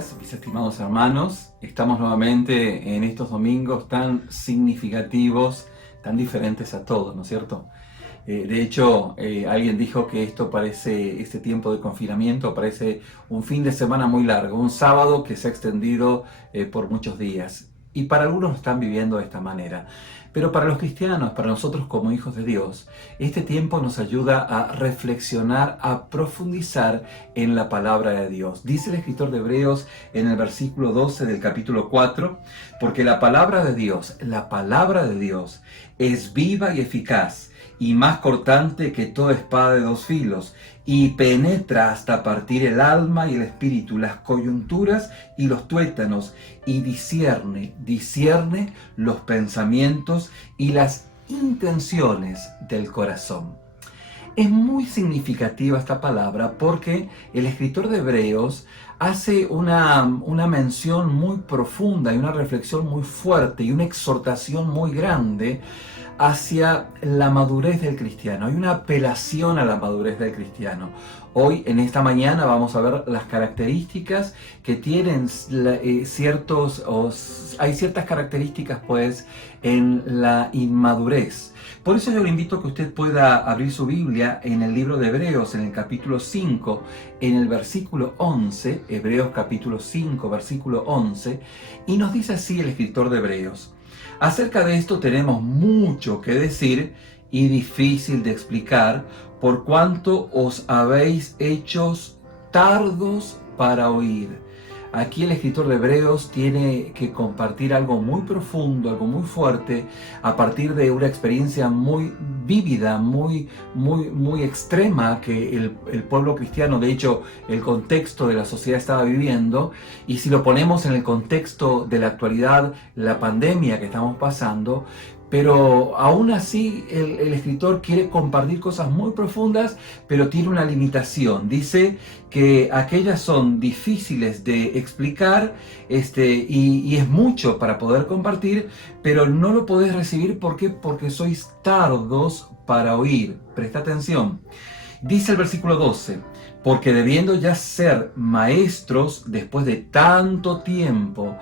días, mis estimados hermanos. Estamos nuevamente en estos domingos tan significativos, tan diferentes a todos, ¿no es cierto? De hecho, alguien dijo que este tiempo de confinamiento parece un fin de semana muy largo, un sábado que se ha extendido por muchos días. Y para algunos lo están viviendo de esta manera. Pero para los cristianos, para nosotros como hijos de Dios, este tiempo nos ayuda a reflexionar, a profundizar en la palabra de Dios. Dice el escritor de Hebreos en el versículo 12 del capítulo 4, porque la palabra de Dios es viva y eficaz, y más cortante que toda espada de dos filos, y penetra hasta partir el alma y el espíritu, las coyunturas y los tuétanos, y discierne los pensamientos y las intenciones del corazón. Es muy significativa esta palabra porque el escritor de Hebreos hace una mención muy profunda y una reflexión muy fuerte y una exhortación muy grande hacia la madurez del cristiano. Hay una apelación a la madurez del cristiano. Hoy, en esta mañana, vamos a ver las características que tienen hay ciertas características, pues, en la inmadurez. Por eso yo le invito a que usted pueda abrir su Biblia en el libro de Hebreos, en el capítulo 5, en el versículo 11, Hebreos capítulo 5, versículo 11, y nos dice así el escritor de Hebreos: acerca de esto tenemos mucho que decir y difícil de explicar, por cuanto os habéis hecho tardos para oír. Aquí el escritor de Hebreos tiene que compartir algo muy profundo, algo muy fuerte, a partir de una experiencia muy vívida, muy extrema que el pueblo cristiano, de hecho, el contexto de la sociedad estaba viviendo. Y si lo ponemos en el contexto de la actualidad, la pandemia que estamos pasando, pero aún así el escritor quiere compartir cosas muy profundas, pero tiene una limitación. Dice que aquellas son difíciles de explicar y es mucho para poder compartir, pero no lo podés recibir. ¿Por qué? Porque sois tardos para oír. Presta atención. Dice el versículo 12, porque debiendo ya ser maestros después de tanto tiempo,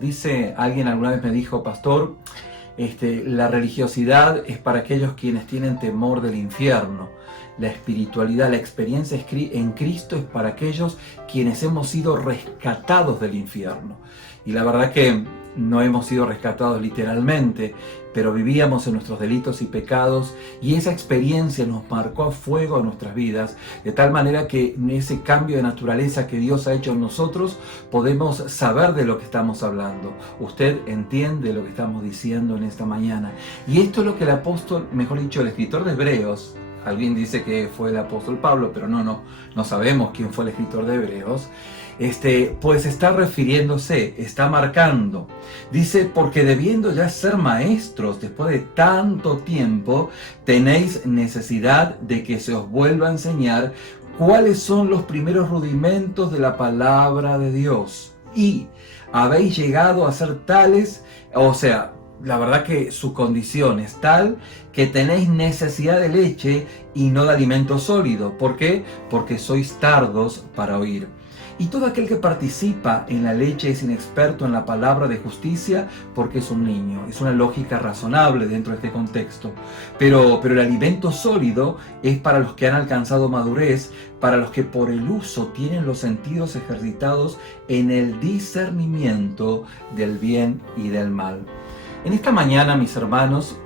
dice alguien alguna vez me dijo: pastor, la religiosidad es para aquellos quienes tienen temor del infierno. La espiritualidad, la experiencia en Cristo es para aquellos quienes hemos sido rescatados del infierno. Y la verdad que no hemos sido rescatados literalmente, pero vivíamos en nuestros delitos y pecados, y esa experiencia nos marcó a fuego a nuestras vidas, de tal manera que en ese cambio de naturaleza que Dios ha hecho en nosotros, podemos saber de lo que estamos hablando. Usted entiende lo que estamos diciendo en esta mañana. Y esto es lo que el apóstol, mejor dicho, el escritor de Hebreos, alguien dice que fue el apóstol Pablo, pero no sabemos quién fue el escritor de Hebreos, pues está refiriéndose, está marcando. Dice: porque debiendo ya ser maestros después de tanto tiempo, tenéis necesidad de que se os vuelva a enseñar cuáles son los primeros rudimentos de la palabra de Dios. Y habéis llegado a ser tales, o sea, la verdad que su condición es tal que tenéis necesidad de leche y no de alimento sólido. ¿Por qué? Porque sois tardos para oír. Y todo aquel que participa en la leche es inexperto en la palabra de justicia porque es un niño. Es una lógica razonable dentro de este contexto. Pero el alimento sólido es para los que han alcanzado madurez, para los que por el uso tienen los sentidos ejercitados en el discernimiento del bien y del mal. En esta mañana, mis hermanos,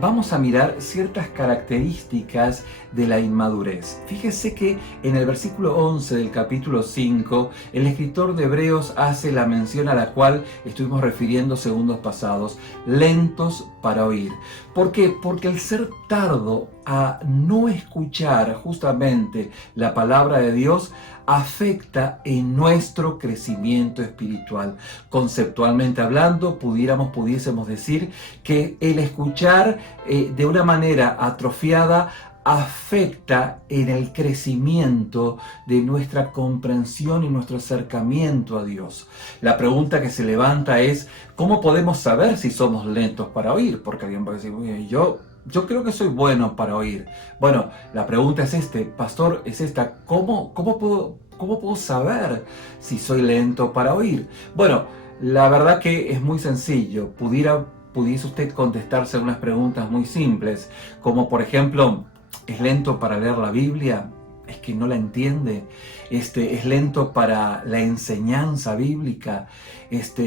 vamos a mirar ciertas características de la inmadurez. Fíjese que en el versículo 11 del capítulo 5, el escritor de Hebreos hace la mención a la cual estuvimos refiriendo segundos pasados: lentos para oír. ¿Por qué? Porque el ser tardo a no escuchar justamente la palabra de Dios afecta en nuestro crecimiento espiritual. Conceptualmente hablando, pudiésemos decir que el escuchar de una manera atrofiada afecta en el crecimiento de nuestra comprensión y nuestro acercamiento a Dios. La pregunta que se levanta es: ¿cómo podemos saber si somos lentos para oír? Porque alguien puede decir: yo creo que soy bueno para oír. Bueno, la pregunta es pastor, es esta: ¿cómo ¿Cómo puedo saber si soy lento para oír? Bueno, la verdad que es muy sencillo. Pudiese usted contestarse unas preguntas muy simples, como por ejemplo, ¿es lento para leer la Biblia? ¿Es que no la entiende? ¿Es lento para la enseñanza bíblica? ¿Es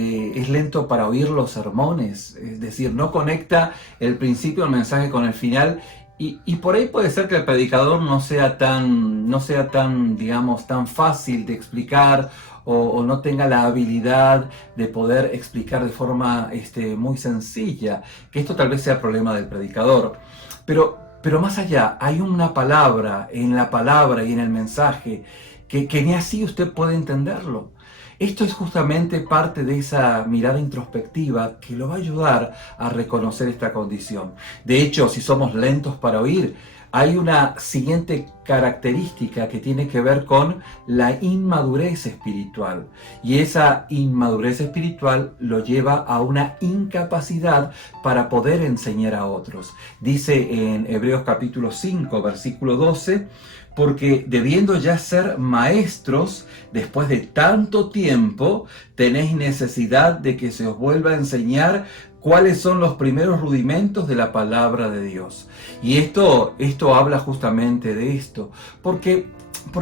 lento para oír los sermones? Es decir, no conecta el principio del mensaje con el final. Y por ahí puede ser que el predicador no sea tan, digamos, tan fácil de explicar, o no tenga la habilidad de poder explicar de forma muy sencilla, que esto tal vez sea problema del predicador. Pero más allá, hay una palabra en la palabra y en el mensaje que ni así usted puede entenderlo. Esto es justamente parte de esa mirada introspectiva que lo va a ayudar a reconocer esta condición. De hecho, si somos lentos para oír, hay una siguiente característica que tiene que ver con la inmadurez espiritual. Y esa inmadurez espiritual lo lleva a una incapacidad para poder enseñar a otros. Dice en Hebreos capítulo 5, versículo 12, porque debiendo ya ser maestros, después de tanto tiempo, tenéis necesidad de que se os vuelva a enseñar cuáles son los primeros rudimentos de la palabra de Dios. Y esto habla justamente de esto, porque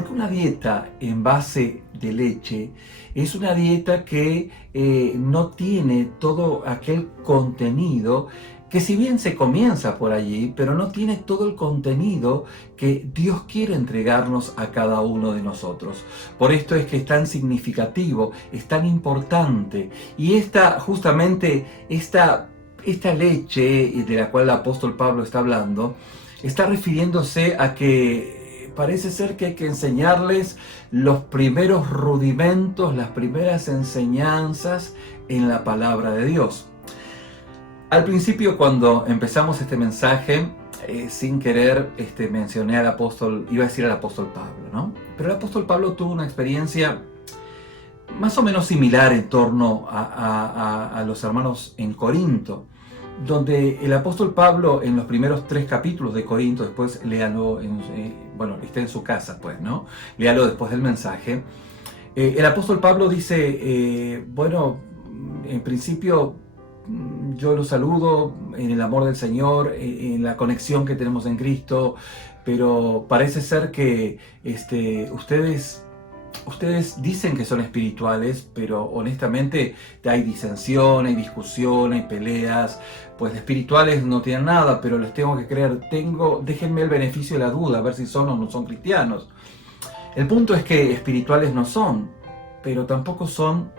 una dieta en base de leche es una dieta que no tiene todo aquel contenido, que si bien se comienza por allí, pero no tiene todo el contenido que Dios quiere entregarnos a cada uno de nosotros. Por esto es que es tan significativo, es tan importante. Y justamente esta leche de la cual el apóstol Pablo está hablando, está refiriéndose a que parece ser que hay que enseñarles los primeros rudimentos, las primeras enseñanzas en la palabra de Dios. Al principio, cuando empezamos este mensaje, sin querer mencioné al apóstol, iba a decir al apóstol Pablo, ¿no? Pero el apóstol Pablo tuvo una experiencia más o menos similar en torno a los hermanos en Corinto, donde el apóstol Pablo en los primeros 3 capítulos de Corinto, después léalo, está en su casa, pues, ¿no? Léalo después del mensaje. El apóstol Pablo dice, en principio, yo los saludo en el amor del Señor, en la conexión que tenemos en Cristo, pero parece ser que ustedes dicen que son espirituales, pero honestamente hay disensión, hay discusión, hay peleas. Pues de espirituales no tienen nada, pero les tengo que creer. Déjenme el beneficio de la duda, a ver si son o no son cristianos. El punto es que espirituales no son, pero tampoco son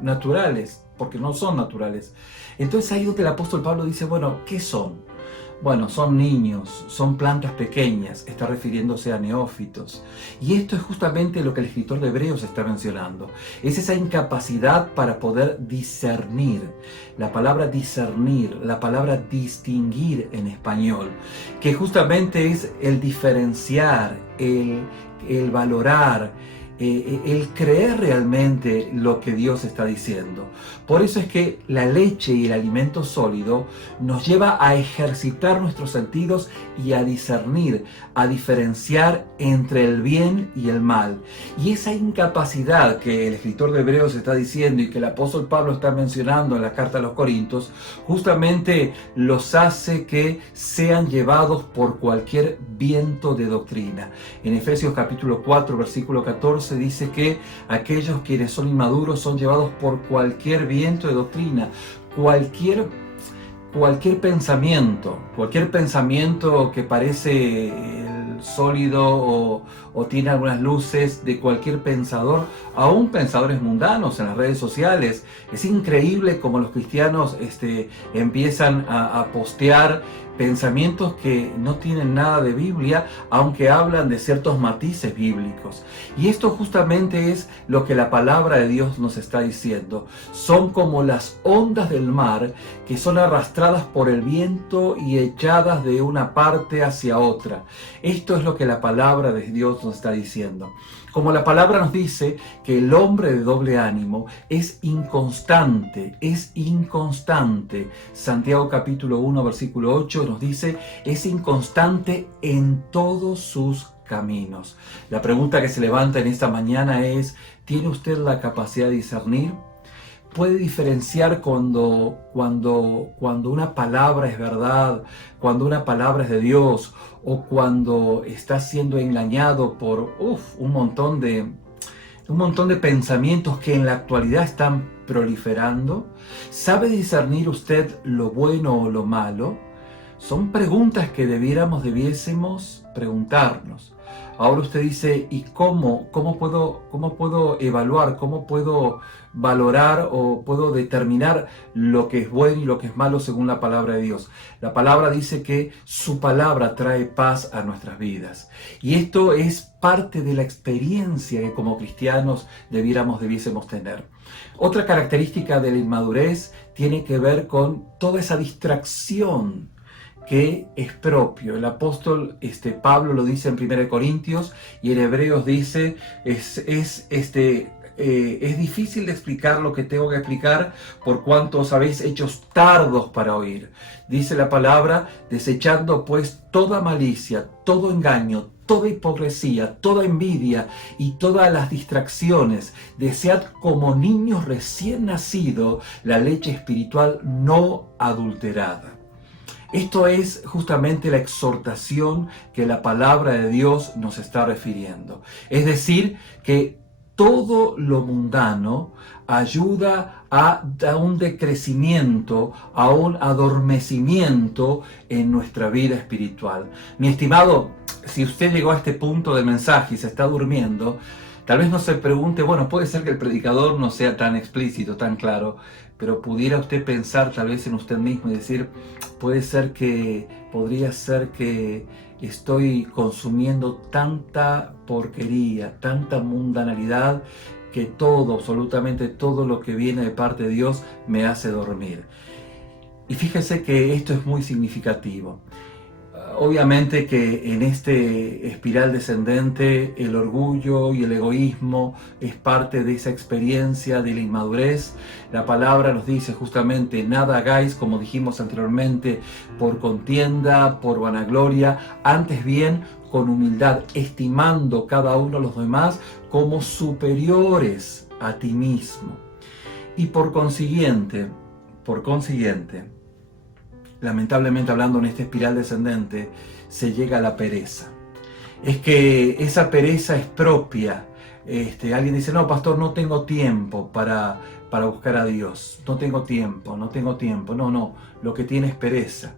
naturales, porque no son naturales. Entonces ahí donde el apóstol Pablo dice, ¿qué son? Bueno, son niños, son plantas pequeñas, está refiriéndose a neófitos. Y esto es justamente lo que el escritor de Hebreos está mencionando. Es esa incapacidad para poder discernir. La palabra discernir, la palabra distinguir en español, que justamente es el diferenciar, el valorar, el creer realmente lo que Dios está diciendo. Por eso es que la leche y el alimento sólido nos lleva a ejercitar nuestros sentidos y a discernir, a diferenciar entre el bien y el mal. Y esa incapacidad que el escritor de Hebreos está diciendo y que el apóstol Pablo está mencionando en la carta a los Corintios, justamente los hace que sean llevados por cualquier viento de doctrina. En Efesios capítulo 4, versículo 14 dice que aquellos quienes son inmaduros son llevados por cualquier viento de doctrina, cualquier pensamiento que parece sólido o tiene algunas luces de cualquier pensador, aún pensadores mundanos en las redes sociales. Es increíble cómo los cristianos empiezan a postear pensamientos que no tienen nada de Biblia, aunque hablan de ciertos matices bíblicos. Y esto justamente es lo que la palabra de Dios nos está diciendo. Son como las ondas del mar que son arrastradas por el viento y echadas de una parte hacia otra. Esto es lo que la palabra de Dios nos está diciendo. Como la palabra nos dice que el hombre de doble ánimo es inconstante. Santiago capítulo 1 versículo 8 nos dice, es inconstante en todos sus caminos. La pregunta que se levanta en esta mañana es, ¿tiene usted la capacidad de discernir? ¿Puede diferenciar cuando una palabra es verdad, cuando una palabra es de Dios, o cuando está siendo engañado por un montón de pensamientos que en la actualidad están proliferando? ¿Sabe discernir usted lo bueno o lo malo? Son preguntas que debiésemos preguntarnos. Ahora usted dice, ¿y cómo puedo evaluar, cómo puedo valorar o puedo determinar lo que es bueno y lo que es malo según la palabra de Dios? La palabra dice que su palabra trae paz a nuestras vidas. Y esto es parte de la experiencia que como cristianos debiésemos tener. Otra característica de la inmadurez tiene que ver con toda esa distracción que es propio. El apóstol Pablo lo dice en 1 Corintios y en Hebreos dice, es difícil de explicar lo que tengo que explicar por cuanto os habéis hecho tardos para oír. Dice la palabra, desechando pues toda malicia, todo engaño, toda hipocresía, toda envidia y todas las distracciones. Desead como niños recién nacidos la leche espiritual no adulterada. Esto es justamente la exhortación que la palabra de Dios nos está refiriendo. Es decir, que todo lo mundano ayuda a un decrecimiento, a un adormecimiento en nuestra vida espiritual. Mi estimado, si usted llegó a este punto del mensaje y se está durmiendo, tal vez no se pregunte, bueno, puede ser que el predicador no sea tan explícito, tan claro, pero pudiera usted pensar tal vez en usted mismo y decir, podría ser que estoy consumiendo tanta porquería, tanta mundanalidad, que absolutamente todo lo que viene de parte de Dios me hace dormir. Y fíjese que esto es muy significativo. Obviamente que en este espiral descendente el orgullo y el egoísmo es parte de esa experiencia de la inmadurez. La palabra nos dice justamente, nada hagáis, como dijimos anteriormente, por contienda, por vanagloria, antes bien con humildad, estimando cada uno a los demás como superiores a ti mismo. Y por consiguiente, lamentablemente hablando en esta espiral descendente, se llega a la pereza. Es que esa pereza es propia. Alguien dice, no, pastor, no tengo tiempo para buscar a Dios. No tengo tiempo. No, lo que tiene es pereza.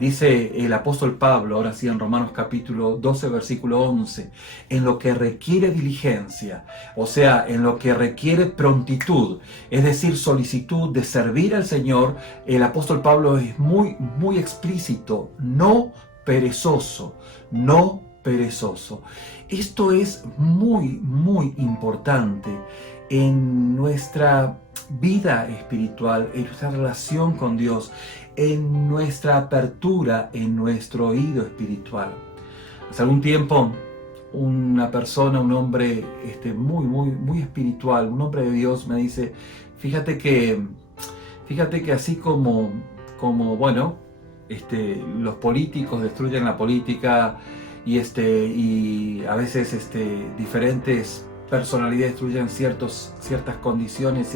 Dice el apóstol Pablo, ahora sí en Romanos capítulo 12, versículo 11, en lo que requiere diligencia, o sea, en lo que requiere prontitud, es decir, solicitud de servir al Señor, el apóstol Pablo es muy, muy explícito, no perezoso. Esto es muy, muy importante en nuestra vida espiritual, en nuestra relación con Dios, en nuestra apertura, en nuestro oído espiritual. Hace algún tiempo, una persona, un hombre muy, muy, muy espiritual, un hombre de Dios, me dice, fíjate que así como los políticos destruyen la política y a veces diferentes personalidades destruyen ciertas condiciones,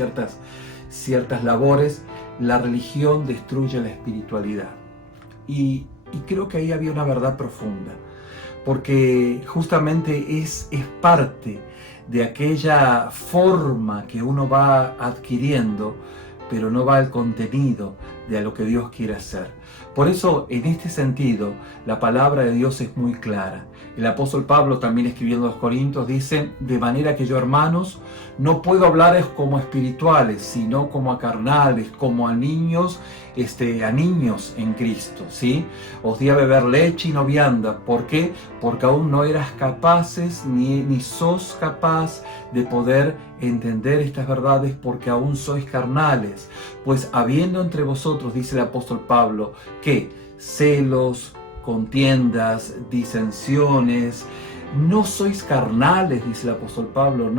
ciertas labores, la religión destruye la espiritualidad. Y creo que ahí había una verdad profunda, porque justamente es parte de aquella forma que uno va adquiriendo, pero no va al contenido de lo que Dios quiere hacer. Por eso, en este sentido, la palabra de Dios es muy clara. El apóstol Pablo, también escribiendo a los Corintios, dice, de manera que yo, hermanos, no puedo hablares como espirituales, sino como a carnales, como a niños en Cristo, ¿sí? Os di a beber leche y no vianda. ¿Por qué? Porque aún no eras capaces, ni sos capaz de poder entender estas verdades, porque aún sois carnales. Pues habiendo entre vosotros, dice el apóstol Pablo, que celos, contiendas, disensiones, no sois carnales, dice el apóstol Pablo,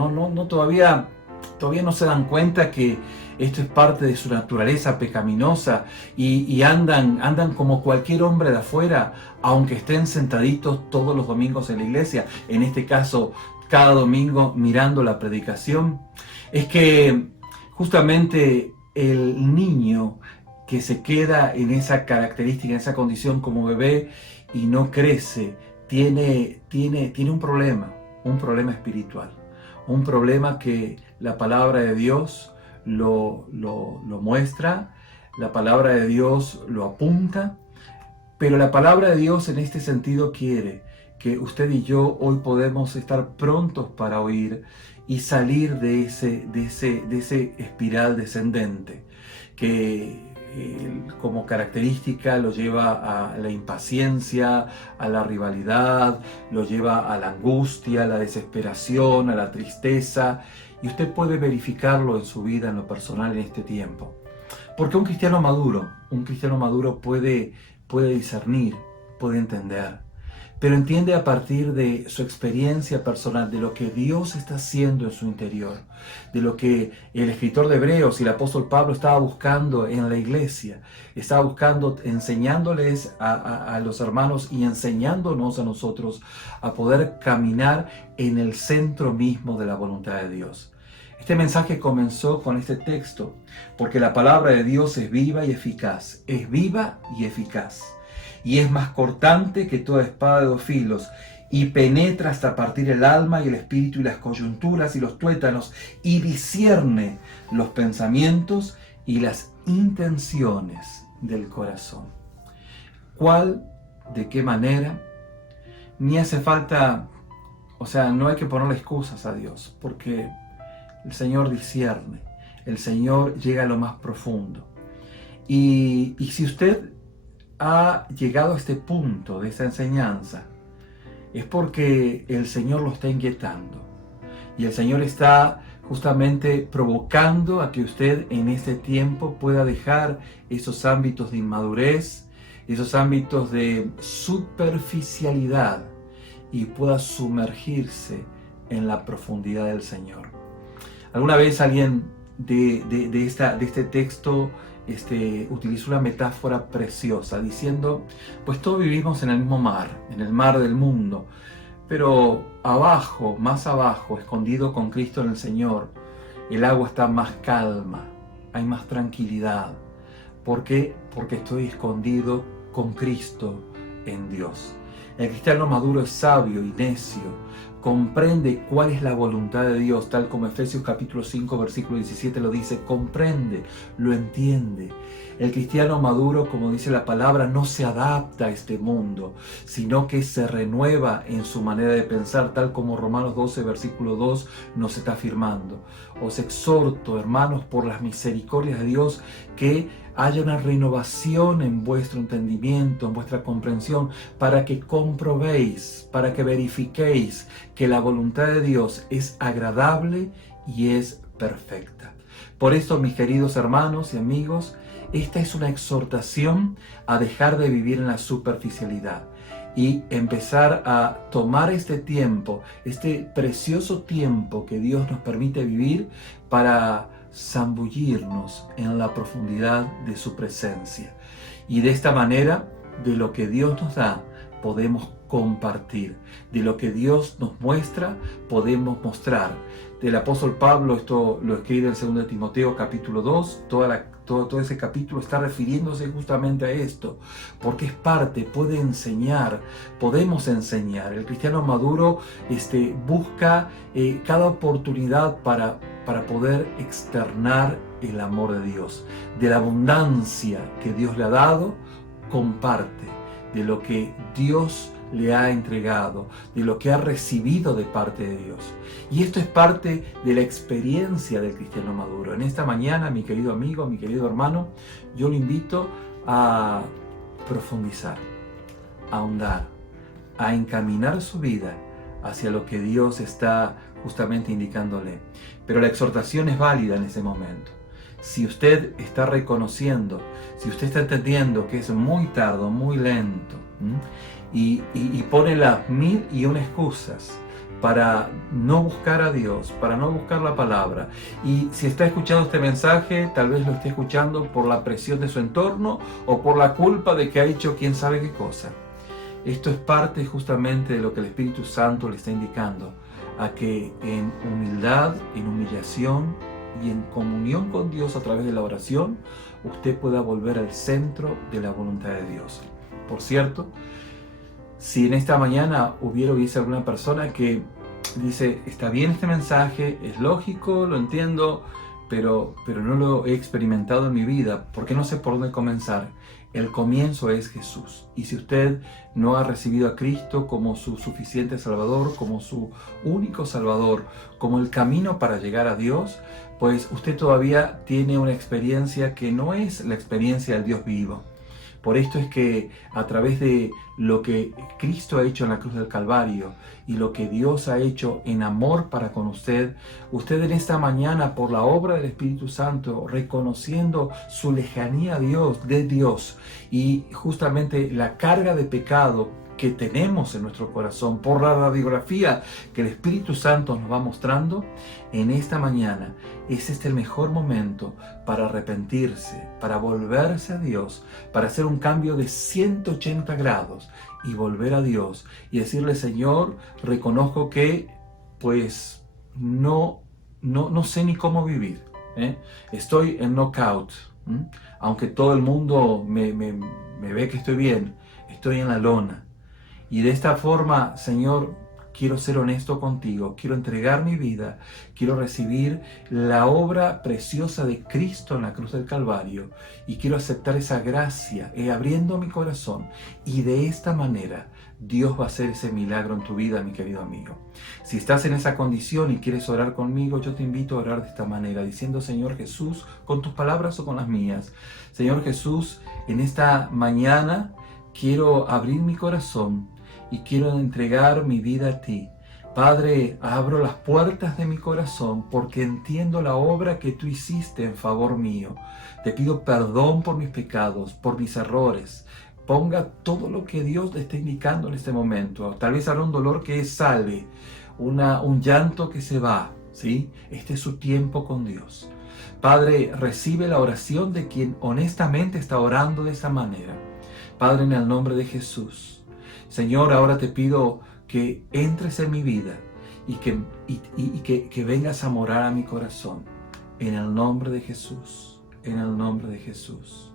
todavía no se dan cuenta que esto es parte de su naturaleza pecaminosa y andan como cualquier hombre de afuera, aunque estén sentaditos todos los domingos en la iglesia, en este caso cada domingo mirando la predicación. Es que justamente el niño que se queda en esa característica, en esa condición como bebé y no crece, tiene un problema espiritual, un problema que la palabra de Dios lo muestra, la palabra de Dios lo apunta, pero la palabra de Dios en este sentido quiere que usted y yo hoy podemos estar prontos para oír y salir de ese espiral descendente que como característica lo lleva a la impaciencia, a la rivalidad, lo lleva a la angustia, a la desesperación, a la tristeza, y usted puede verificarlo en su vida, en lo personal, en este tiempo. Porque un cristiano maduro puede discernir, puede entender, pero entiende a partir de su experiencia personal, de lo que Dios está haciendo en su interior, de lo que el escritor de Hebreos y el apóstol Pablo estaba buscando en la iglesia, estaba buscando, enseñándoles a los hermanos y enseñándonos a nosotros a poder caminar en el centro mismo de la voluntad de Dios. Este mensaje comenzó con este texto, porque la palabra de Dios es viva y eficaz, y es más cortante que toda espada de dos filos, y penetra hasta partir el alma y el espíritu y las coyunturas y los tuétanos, y discierne los pensamientos y las intenciones del corazón. ¿Cuál? ¿De qué manera? Ni hace falta, no hay que ponerle excusas a Dios, porque el Señor discierne, el Señor llega a lo más profundo. Y si usted ha llegado a este punto de esta enseñanza, es porque el Señor lo está inquietando. Y el Señor está justamente provocando a que usted en este tiempo pueda dejar esos ámbitos de inmadurez, esos ámbitos de superficialidad y pueda sumergirse en la profundidad del Señor. Alguna vez alguien de este texto utilizó una metáfora preciosa diciendo, pues todos vivimos en el mismo mar, en el mar del mundo, pero abajo, más abajo, escondido con Cristo en el Señor, el agua está más calma, hay más tranquilidad. ¿Por qué? Porque estoy escondido con Cristo en Dios. El cristiano maduro es sabio y necio, comprende cuál es la voluntad de Dios, tal como Efesios capítulo 5, versículo 17 lo dice, comprende, lo entiende. El cristiano maduro, como dice la palabra, no se adapta a este mundo, sino que se renueva en su manera de pensar, tal como Romanos 12, versículo 2 nos está afirmando. Os exhorto, hermanos, por las misericordias de Dios, que haya una renovación en vuestro entendimiento, en vuestra comprensión, para que comprobéis, para que verifiquéis que la voluntad de Dios es agradable y es perfecta. Por esto, mis queridos hermanos y amigos, esta es una exhortación a dejar de vivir en la superficialidad y empezar a tomar este tiempo, este precioso tiempo que Dios nos permite vivir para zambullirnos en la profundidad de su presencia. Y de esta manera, de lo que Dios nos da, podemos compartir. De lo que Dios nos muestra, podemos mostrar. Del apóstol Pablo, esto lo escribe en 2 Timoteo capítulo 2, todo ese capítulo está refiriéndose justamente a esto, porque es parte, puede enseñar, podemos enseñar. El cristiano maduro busca cada oportunidad para poder externar el amor de Dios. De la abundancia que Dios le ha dado, comparte de lo que Dios le ha entregado, de lo que ha recibido de parte de Dios. Y esto es parte de la experiencia del cristiano maduro. En esta mañana, mi querido amigo, mi querido hermano, yo lo invito a profundizar, a ahondar, a encaminar su vida hacia lo que Dios está justamente indicándole. Pero la exhortación es válida en ese momento. Si usted está reconociendo, si usted está entendiendo que es muy tardo, muy lento, y pone las 1001 excusas para no buscar a Dios, para no buscar la palabra. Y si está escuchando este mensaje, tal vez lo esté escuchando por la presión de su entorno o por la culpa de que ha hecho quién sabe qué cosa. Esto es parte justamente de lo que el Espíritu Santo le está indicando, a que en humildad, en humillación y en comunión con Dios a través de la oración, usted pueda volver al centro de la voluntad de Dios. Por cierto, si en esta mañana hubiese alguna persona que dice, está bien este mensaje, es lógico, lo entiendo, pero no lo he experimentado en mi vida, porque no sé por dónde comenzar. El comienzo es Jesús. Y si usted no ha recibido a Cristo como su suficiente Salvador, como su único Salvador, como el camino para llegar a Dios, pues usted todavía tiene una experiencia que no es la experiencia del Dios vivo. Por esto es que a través de lo que Cristo ha hecho en la cruz del Calvario y lo que Dios ha hecho en amor para con usted, usted en esta mañana, por la obra del Espíritu Santo, reconociendo su lejanía a Dios, de Dios, y justamente la carga de pecado que tenemos en nuestro corazón por la radiografía que el Espíritu Santo nos va mostrando, en esta mañana es el mejor momento para arrepentirse, para volverse a Dios, para hacer un cambio de 180 grados y volver a Dios y decirle: Señor, reconozco que pues no sé ni cómo vivir, estoy en knockout, aunque todo el mundo me ve que estoy bien, estoy en la lona. Y de esta forma, Señor, quiero ser honesto contigo, quiero entregar mi vida, quiero recibir la obra preciosa de Cristo en la cruz del Calvario y quiero aceptar esa gracia, abriendo mi corazón. Y de esta manera, Dios va a hacer ese milagro en tu vida, mi querido amigo. Si estás en esa condición y quieres orar conmigo, yo te invito a orar de esta manera, diciendo: Señor Jesús, con tus palabras o con las mías, Señor Jesús, en esta mañana quiero abrir mi corazón y quiero entregar mi vida a ti. Padre, abro las puertas de mi corazón porque entiendo la obra que tú hiciste en favor mío. Te pido perdón por mis pecados, por mis errores. Ponga todo lo que Dios le está indicando en este momento. Tal vez habrá un dolor que sale, un llanto que se va, ¿sí? Este es su tiempo con Dios. Padre, recibe la oración de quien honestamente está orando de esa manera. Padre, en el nombre de Jesús, Señor, ahora te pido que entres en mi vida y que vengas a morar a mi corazón. En el nombre de Jesús, en el nombre de Jesús.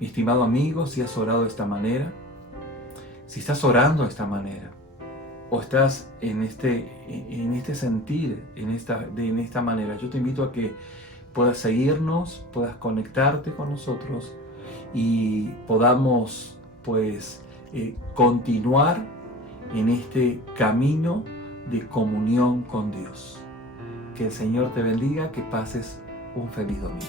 Mi estimado amigo, si has orado de esta manera, si estás orando de esta manera, o estás en este sentir, en esta manera, yo te invito a que puedas seguirnos, puedas conectarte con nosotros y podamos, pues, continuar en este camino de comunión con Dios. Que el Señor te bendiga, que pases un feliz domingo.